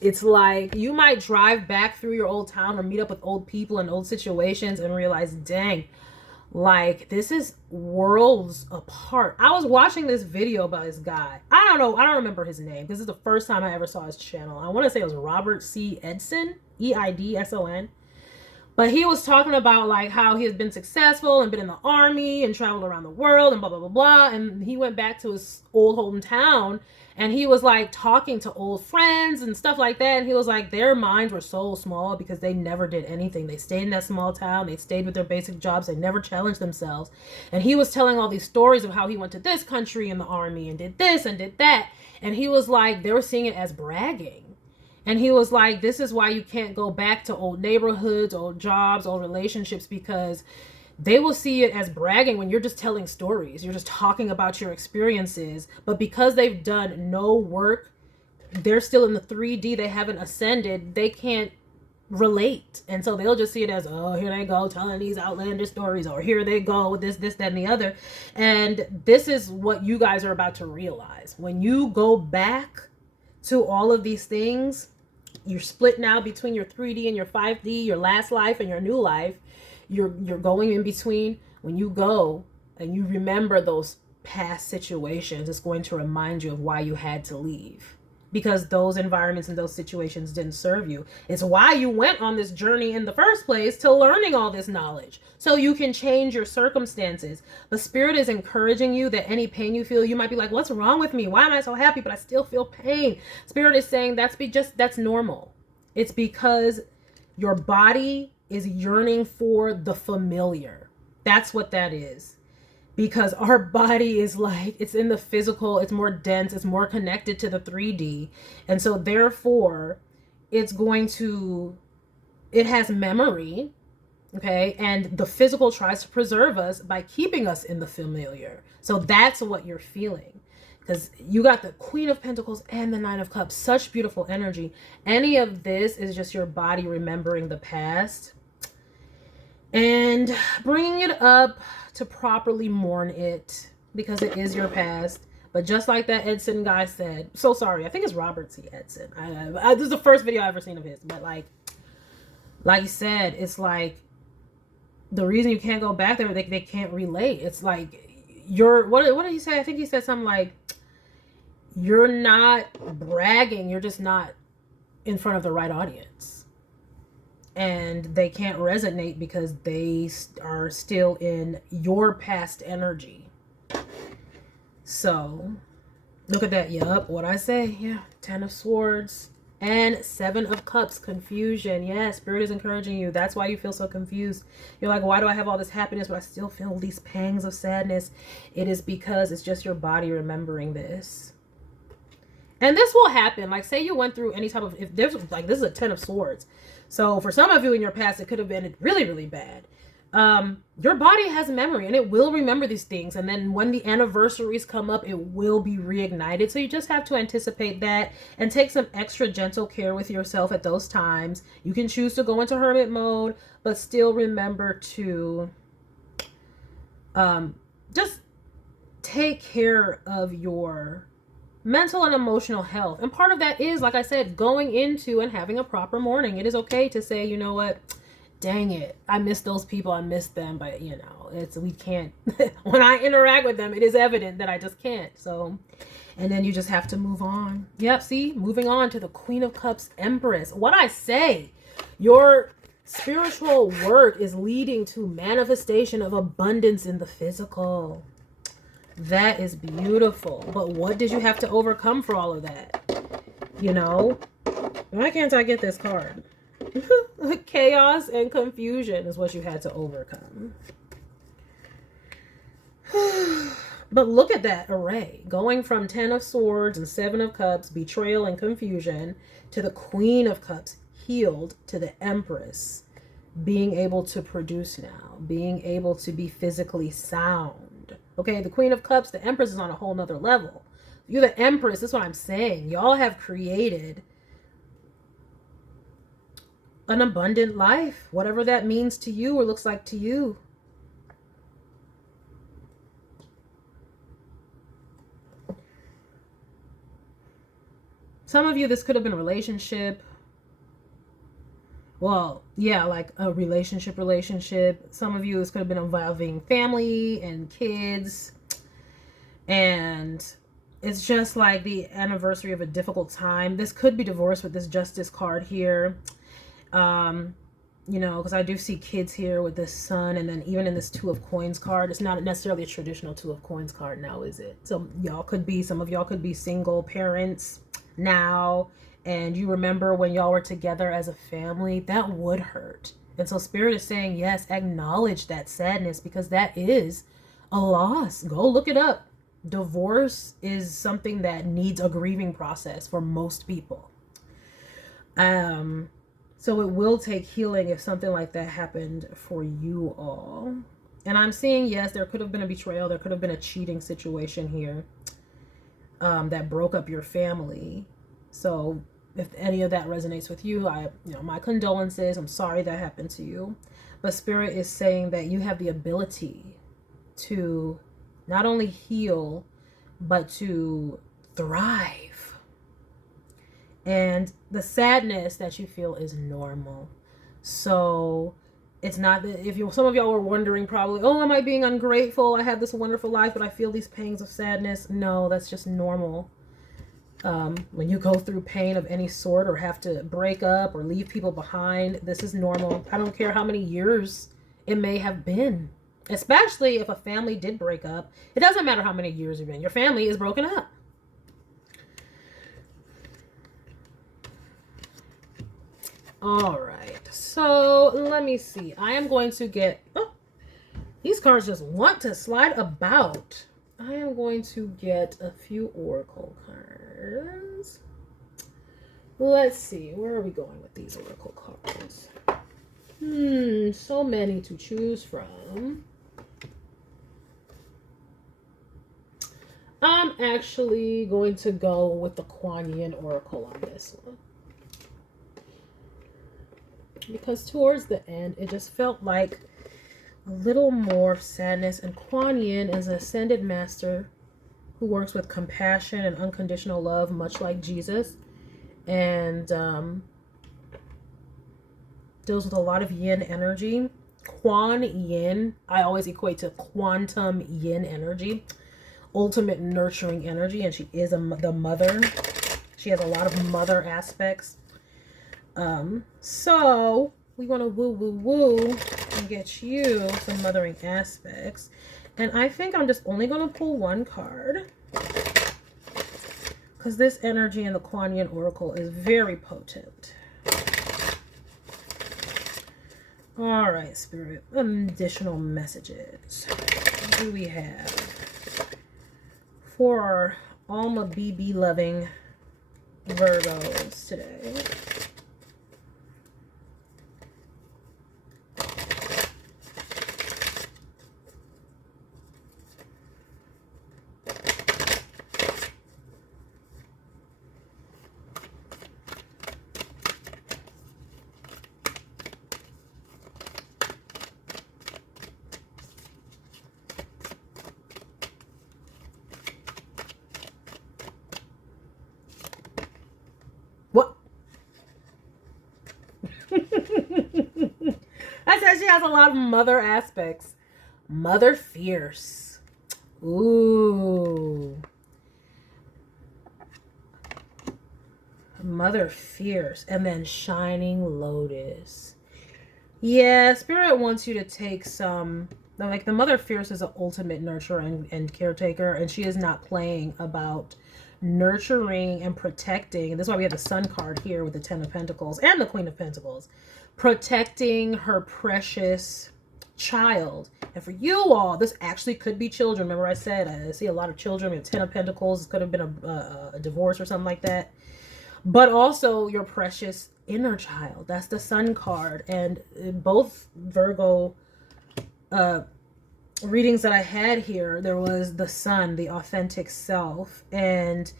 It's like you might drive back through your old town or meet up with old people and old situations and realize, dang, like this is worlds apart. I was watching this video about this guy. I don't know. I don't remember his name. This is the first time I ever saw his channel. I want to say it was Robert C. Edson, Eidson. But he was talking about like how he has been successful and been in the army and traveled around the world and blah, blah, blah, blah. And he went back to his old hometown and he was like talking to old friends and stuff like that. And he was like, their minds were so small because they never did anything. They stayed in that small town. They stayed with their basic jobs. They never challenged themselves. And he was telling all these stories of how he went to this country in the army and did this and did that. And he was like, they were seeing it as bragging. And he was like, this is why you can't go back to old neighborhoods, old jobs, old relationships, because they will see it as bragging when you're just telling stories. You're just talking about your experiences. But because they've done no work, they're still in the 3D. They haven't ascended. They can't relate. And so they'll just see it as, oh, here they go telling these outlandish stories, or here they go with this, that, and the other. And this is what you guys are about to realize. When you go back to all of these things, you're split now between your 3D and your 5D, your last life and your new life. You're going in between. When you go and you remember those past situations, it's going to remind you of why you had to leave, because those environments and those situations didn't serve you. It's why you went on this journey in the first place, to learning all this knowledge so you can change your circumstances. The Spirit is encouraging you that any pain you feel, you might be like, what's wrong with me? Why am I so happy but I still feel pain? Spirit is saying that's normal. It's because your body is yearning for the familiar. That's what that is. Because our body is like, it's in the physical, it's more dense, it's more connected to the 3D. And so therefore, it has memory, okay? And the physical tries to preserve us by keeping us in the familiar. So that's what you're feeling. Because you got the Queen of Pentacles and the Nine of Cups, such beautiful energy. Any of this is just your body remembering the past and bringing it up to properly mourn it, because it is your past. But just like that Edson guy said, so sorry, I think it's Robert C. Edson. This is the first video I've ever seen of his, but like he said, it's like the reason you can't go back there, they can't relate. It's like what did he say? I think he said something like, you're not bragging, you're just not in front of the right audience. And they can't resonate because they are still in your past energy. So, look at that. Yup, what I say. Yeah, 10 of Swords and 7 of Cups. Confusion. Yeah, Spirit is encouraging you. That's why you feel so confused. You're like, why do I have all this happiness, but I still feel these pangs of sadness? It is because it's just your body remembering this. And this will happen. Like, say you went through any type of, if there's like, this is a 10 of swords. So for some of you in your past, it could have been really, really bad. Your body has memory and it will remember these things. And then when the anniversaries come up, it will be reignited. So you just have to anticipate that and take some extra gentle care with yourself at those times. You can choose to go into hermit mode, but still remember to just take care of your mental and emotional health. And part of that is, like I said, going into and having a proper morning. It is okay to say, you know what, dang it, I miss those people, I miss them, but you know, we can't when I interact with them, it is evident that I just can't. So, and then you just have to move on. Yep, see, moving on to the Queen of Cups, Empress. What I say, your spiritual work is leading to manifestation of abundance in the physical. That is beautiful. But what did you have to overcome for all of that? You know, why can't I get this card? Chaos and confusion is what you had to overcome. But look at that array. Going from 10 of Swords and 7 of Cups, betrayal and confusion, to the Queen of Cups, healed, to the Empress, being able to produce now, being able to be physically sound. Okay, the Queen of Cups, the Empress is on a whole nother level. You're the Empress, that's what I'm saying. Y'all have created an abundant life, whatever that means to you or looks like to you. Some of you, this could have been a relationship. Well, yeah, like a relationship. Some of you, this could have been involving family and kids. And it's just like the anniversary of a difficult time. This could be divorce with this Justice card here. You know, because I do see kids here with this Sun, and then even in this Two of Coins card, it's not necessarily a traditional Two of Coins card now, is it? So some of y'all could be single parents now, and you remember when y'all were together as a family. That would hurt. And so Spirit is saying, yes, acknowledge that sadness, because that is a loss. Go look it up. Divorce is something that needs a grieving process for most people. So it will take healing if something like that happened for you all. And I'm seeing, yes, there could have been a betrayal. There could have been a cheating situation here that broke up your family. So if any of that resonates with you, my condolences. I'm sorry that happened to you. But Spirit is saying that you have the ability to not only heal, but to thrive. And the sadness that you feel is normal. So it's not that some of y'all were wondering probably, oh, am I being ungrateful? I have this wonderful life, but I feel these pangs of sadness. No, that's just normal. When you go through pain of any sort or have to break up or leave people behind, this is normal. I don't care how many years it may have been, especially if a family did break up. It doesn't matter how many years you've been. Your family is broken up. All right, so let me see. I am going to get, these cards just want to slide about. I am going to get a few oracle cards. Let's see, where are we going with these oracle cards? So many to choose from. I'm actually going to go with the Kuan Yin oracle on this one, because towards the end, it just felt like a little more sadness. And Kuan Yin is an ascended master who works with compassion and unconditional love, much like Jesus, and deals with a lot of yin energy. Kuan Yin, I always equate to quantum yin energy, ultimate nurturing energy, and she is the mother. She has a lot of mother aspects. So we want to woo and get you some mothering aspects. And I think I'm just only going to pull one card, because this energy in the Kuan Yin oracle is very potent. All right, Spirit, additional messages. What do we have for our Alma BB loving Virgos today. What? I said she has a lot of mother aspects. Mother fierce. Ooh. Mother fierce. And then shining lotus. Yeah, Spirit wants you to take some... Like, the Mother Fierce is an ultimate nurturer and caretaker, and she is not playing about nurturing and protecting. And this is why we have the Sun card here with the Ten of Pentacles and the Queen of Pentacles. Protecting her precious child. And for you all, this actually could be children. Remember I said I see a lot of children. We have Ten of Pentacles. It could have been a divorce or something like that. But also your precious inner child. That's the Sun card. And both Virgo readings that I had here, there was the Sun, the authentic self. And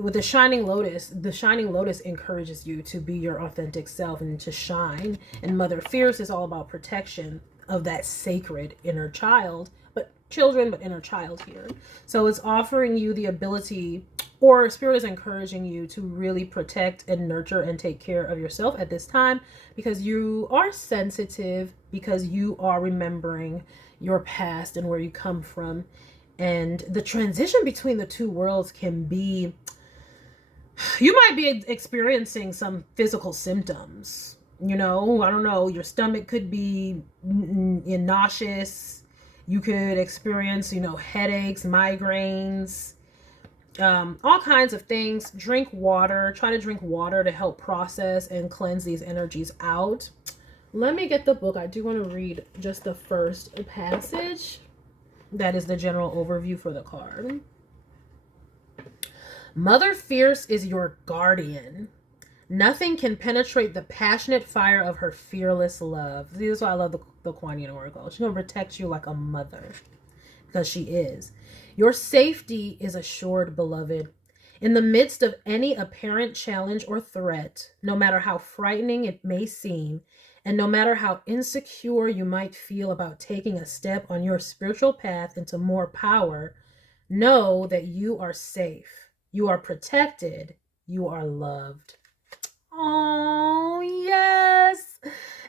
with the Shining Lotus encourages you to be your authentic self and to shine. And Mother Fierce is all about protection of that sacred inner child. But inner child here. So it's offering you the ability, or Spirit is encouraging you to really protect and nurture and take care of yourself at this time, because you are sensitive, because you are remembering your past and where you come from. And the transition between the two worlds can be, you might be experiencing some physical symptoms. You know, I don't know, your stomach could be nauseous. You could experience, you know, headaches, migraines, all kinds of things. Drink water. Try to drink water to help process and cleanse these energies out. Let me get the book. I do want to read just the first passage. That is the general overview for the card. Mother Fierce is your guardian. Nothing can penetrate the passionate fire of her fearless love. This is why I love the Kuan Yin Oracle. She's going to protect you like a mother, because she is. Your safety is assured, beloved. In the midst of any apparent challenge or threat, no matter how frightening it may seem, and no matter how insecure you might feel about taking a step on your spiritual path into more power, know that you are safe. You are protected. You are loved. Oh, yes.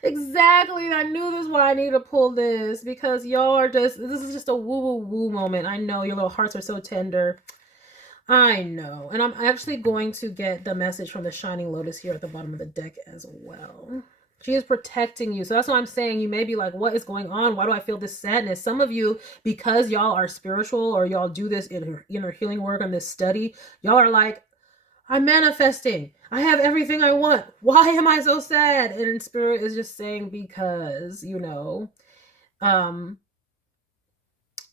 Exactly. I knew this is why I need to pull this, because y'all are this is just a woo moment. I know your little hearts are so tender. I know. And I'm actually going to get the message from the Shining Lotus here at the bottom of the deck as well. She is protecting you. So that's what I'm saying. You may be like, what is going on? Why do I feel this sadness? Some of you, because y'all are spiritual, or y'all do this inner healing work on this study, y'all are like, I'm manifesting. I have everything I want. Why am I so sad? And Spirit is just saying, because, you know,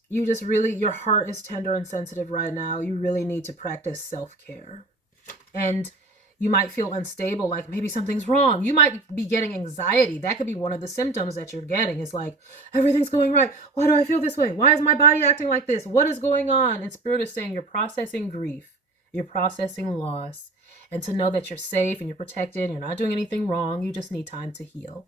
you just really, your heart is tender and sensitive right now. You really need to practice self-care. And you might feel unstable, like maybe something's wrong. You might be getting anxiety. That could be one of the symptoms that you're getting. It's like, everything's going right. Why do I feel this way? Why is my body acting like this? What is going on? And Spirit is saying you're processing grief. You're processing loss, and to know that you're safe and you're protected, you're not doing anything wrong. You just need time to heal.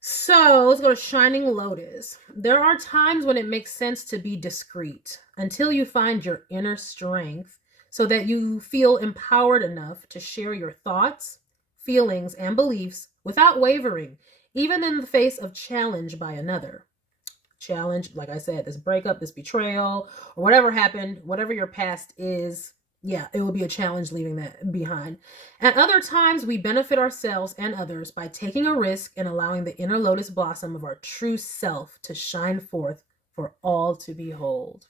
So let's go to Shining Lotus. There are times when it makes sense to be discreet until you find your inner strength, so that you feel empowered enough to share your thoughts, feelings, and beliefs without wavering, even in the face of challenge by another. Challenge, like I said, this breakup, this betrayal, or whatever happened, whatever your past is, yeah, it will be a challenge leaving that behind. At other times, we benefit ourselves and others by taking a risk and allowing the inner lotus blossom of our true self to shine forth for all to behold.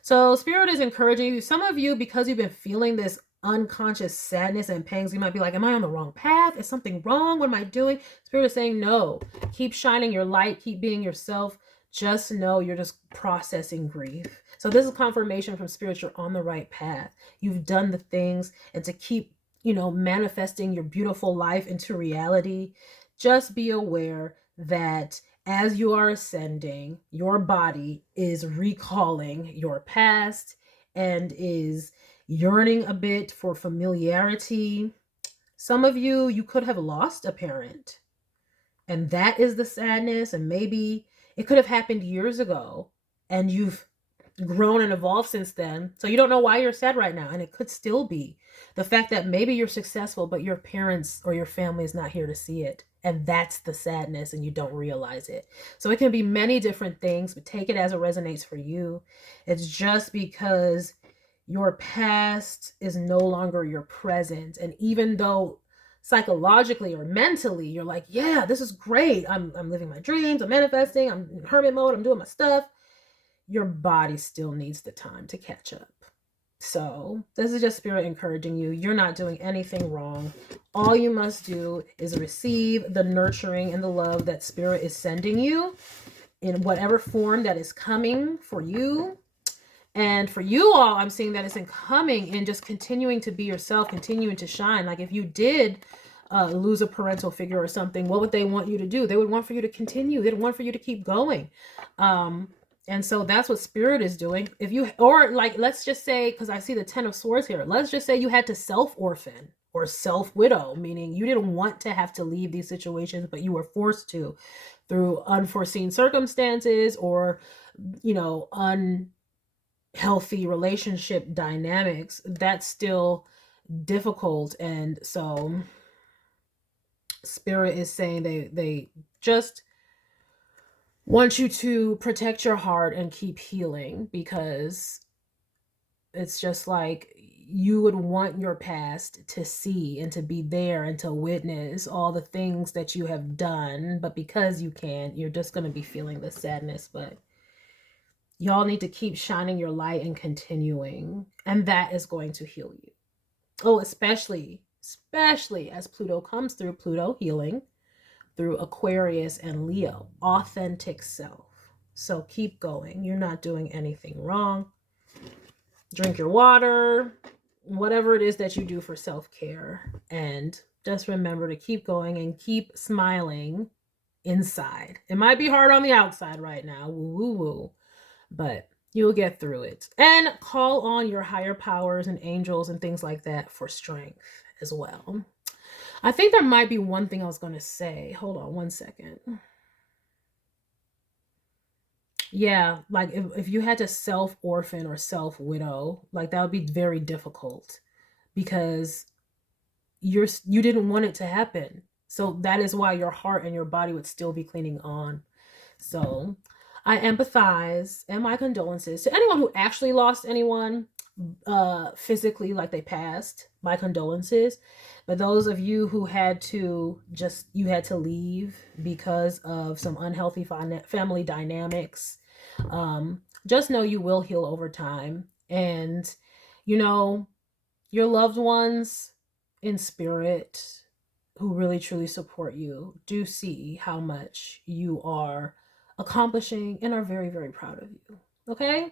So Spirit is encouraging you. Some of you, because you've been feeling this unconscious sadness and pangs, you might be like, am I on the wrong path? Is something wrong? What am I doing? Spirit is saying, no, keep shining your light, keep being yourself. just know you're just processing grief. So this is confirmation from Spirit you're on the right path. You've done the things, and to keep, manifesting your beautiful life into reality, just be aware that as you are ascending, your body is recalling your past and is yearning a bit for familiarity. Some of you could have lost a parent, and that is the sadness. And maybe it could have happened years ago, and you've grown and evolved since then. So you don't know why you're sad right now. And it could still be the fact that maybe you're successful, but your parents or your family is not here to see it. And that's the sadness, and you don't realize it. So it can be many different things, but take it as it resonates for you. It's just because your past is no longer your present. And even though psychologically or mentally you're like, yeah, this is great, I'm living my dreams, I'm manifesting, I'm in hermit mode, I'm doing my stuff, your body still needs the time to catch up. So this is just Spirit encouraging you. You're not doing anything wrong. All you must do is receive the nurturing and the love that Spirit is sending you in whatever form that is coming for you. And for you all, I'm seeing that it's coming in just continuing to be yourself, continuing to shine. Like if you did lose a parental figure or something, what would they want you to do? They would want for you to continue. They'd want for you to keep going. And so that's what Spirit is doing. If you, or like, let's just say, because I see the 10 of Swords here, let's just say you had to self-orphan or self-widow, meaning you didn't want to have to leave these situations, but you were forced to through unforeseen circumstances or, unhealthy relationship dynamics. That's still difficult. And so Spirit is saying they just want you to protect your heart and keep healing, because it's just like you would want your past to see and to be there and to witness all the things that you have done. But because you can't, you're just going to be feeling the sadness. But y'all need to keep shining your light and continuing. And that is going to heal you. Oh, especially as Pluto comes through, Pluto healing through Aquarius and Leo, authentic self. So keep going. You're not doing anything wrong. Drink your water, whatever it is that you do for self-care. And just remember to keep going and keep smiling inside. It might be hard on the outside right now, woo woo woo, but you'll get through it. And call on your higher powers and angels and things like that for strength as well. I think there might be one thing I was going to say. Hold on one second. Yeah, like if you had to self-orphan or self-widow, like that would be very difficult because you didn't want it to happen. So that is why your heart and your body would still be clinging on. So I empathize, and my condolences to anyone who actually lost anyone physically, like they passed. My condolences. But those of you who had to leave because of some unhealthy family dynamics, just know you will heal over time. And your loved ones in spirit who really truly support you do see how much you are accomplishing and are very, very proud of you. Okay?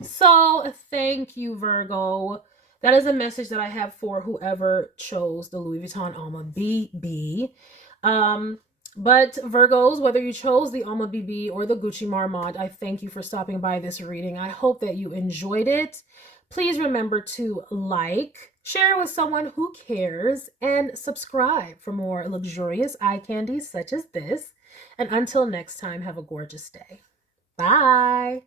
So thank you, Virgo. That is a message that I have for whoever chose the Louis Vuitton Alma BB. But Virgos, whether you chose the Alma BB or the Gucci Marmont, I thank you for stopping by this reading. I hope that you enjoyed it. Please remember to like, share with someone who cares, and subscribe for more luxurious eye candies such as this. And until next time, have a gorgeous day. Bye.